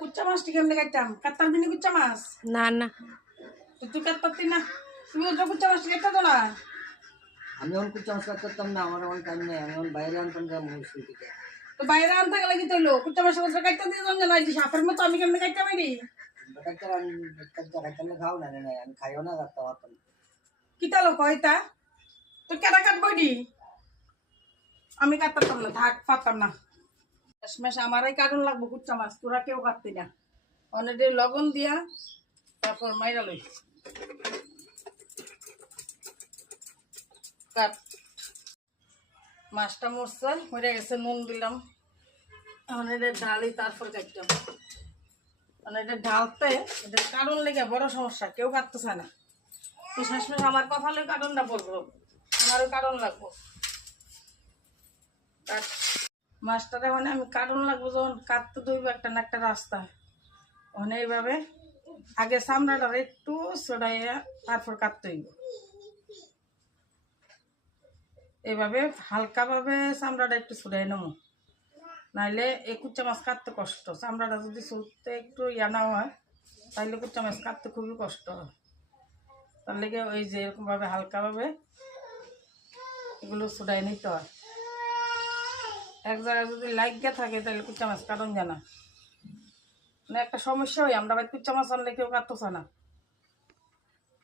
কুচ্চা মাছটি কেমনে কাটতাম কাটতাম তিনি কুচ্চা মাছ? না না। তো তুই কাটতাম না। তুমি ওটা কুচ্চা মাছটি কাটতে তো না? আমি এখন কুচা মাছ করতাম না আমার এখন টাইম নেই আমি এখন বাইরে আনতাম যা মুসুর থেকে তো বাইরে আনতে গেলে কি তৈলো কুচ্চা মাছের মধ্যে কাটতে দিয়ে জন্য না এই সাপের মতো আমি কেমনে কাটতে পারি? কাচ্চার আমি কাচ্চা কাচ্চালে খাও না না আমি খাইও না কাটতে পারতাম কি তালো কয়টা তো? কেটা কাটবো আমি কাটতাম না থাক পারতাম না। শেষমেশ আমারই কাটন লাগবো, কুচ্চা মাছ, তোরা কেউ কাটতি না। অনেকে লবণ দিয়া তারপর মাইরা লই। মাছটা মরছে, মরে গেছে, নুন দিলাম। এখন ডালি তারপর কাটতাম। মানে এটা ঢালতে এটা কারণ লেগে বড় সমস্যা, কেউ কাটতে চায় না। তো শেষমেশ আমার কপালে কারণটা বলব। আমারও কারণ লাগবো। কাট- মাছটারে মানে আমি কারণ লাগবো যখন কাটতে দইব একটা না একটা রাস্তা মানে এইভাবে আগে চামড়াটা একটু ছড়াইয়া তারপর কাটতে হইব। এইভাবে হালকাভাবে চামড়াটা একটু ছড়াই নেব। নাইলে এই কুচ্চা মাছ কাটতে কষ্ট। চামড়াটা যদি ছুটতে একটু ইয়া না হয় তাহলে কুচ্চা মাছ কাটতে খুবই কষ্ট হয়। তার লেগে ওই যে এরকমভাবে হালকাভাবে এগুলো ছুটাই নিতে হয়। এক জায়গায় যদি লাগিয়ে থাকে, তাহলে কুচ্চা মাছ কারণ জানা মানে একটা সমস্যা হয়, আমরা ভাই কুচ্চা মাছ আনলে কেউ কাটতেছে না।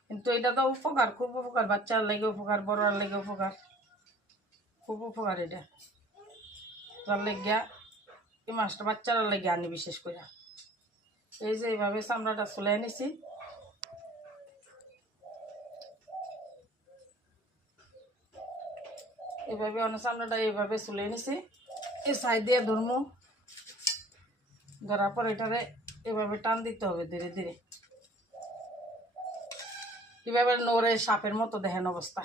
কিন্তু এটা তো উপকার, খুব উপকার, বাচ্চার লেগে উপকার, বড়ার লেগে উপকার। খুব উপকার এটা। তার লেগিয়া এই মাছটা বাচ্চারা লেগে আনি বিশেষ করে। এই যে এইভাবে চামড়াটা ফুলাই নিছি এভাবে অনেক চামড়াটা এইভাবে চুলে নিছি এই সাইড দিয়ে ধরমু। ধরার পর এটারে এভাবে টান দিতে হবে ধীরে ধীরে। এভাবে নড়ে সাপের মতো দেখেন অবস্থা।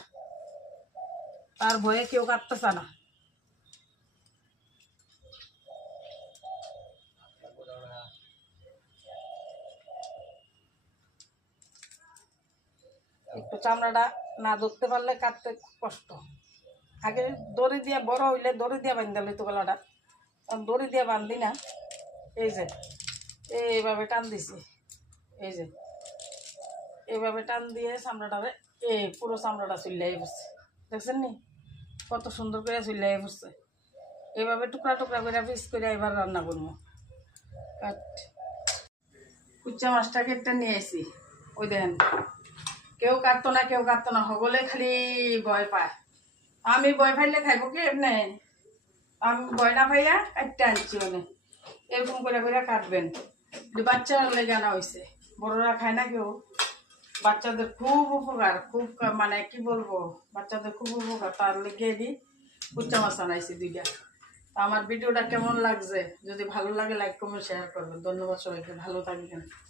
তার ভয়ে কেউ কাটতেছে না। একটু চামড়াটা না ধরতে পারলে কাটতে কষ্ট। আগে দড়ি দিয়ে বড় হইলে দড়ি দিয়ে বান্ধা লইতো গলাটা। দড়ি দিয়ে বান্ধি না, এই যে, এইভাবে টান দিছি, এই যে, এইভাবে টান দিয়ে চামড়াটারে, এই পুরো চামড়াটা চুল্লাই পড়ছে। দেখছেন নি? কত সুন্দর করে চুল্লাই পড়ছে। এইভাবে টুকরা টুকরা করে পিস করে এবার রান্না করব। কাট। কুচ্চা মাছটা কেটে নিয়ে আসি ওই দেখেন, কেউ কাটতো না, কেউ কাটতো না সকলে খালি ভয় পায়। আমি ভয় পাইলে খাইব কি? এমনি আমি ভয় না পাইয়া কাটতে আনছি মানে। এরকম করে করে কাটবেন। বাচ্চারা লেগে আনা হয়েছে বড়রা খায় না কেউ। বাচ্চাদের খুব উপকার, খুব মানে কি বলব? বাচ্চাদের খুব উপকার। তার লেগে দি কুচ্চা মাছ আনাইছি দুইটা। আমার ভিডিওটা কেমন লাগছে? যদি ভালো লাগে লাইক কমেন্ট শেয়ার করবেন। ধন্যবাদ সবাইকে। ভালো থাকবেন।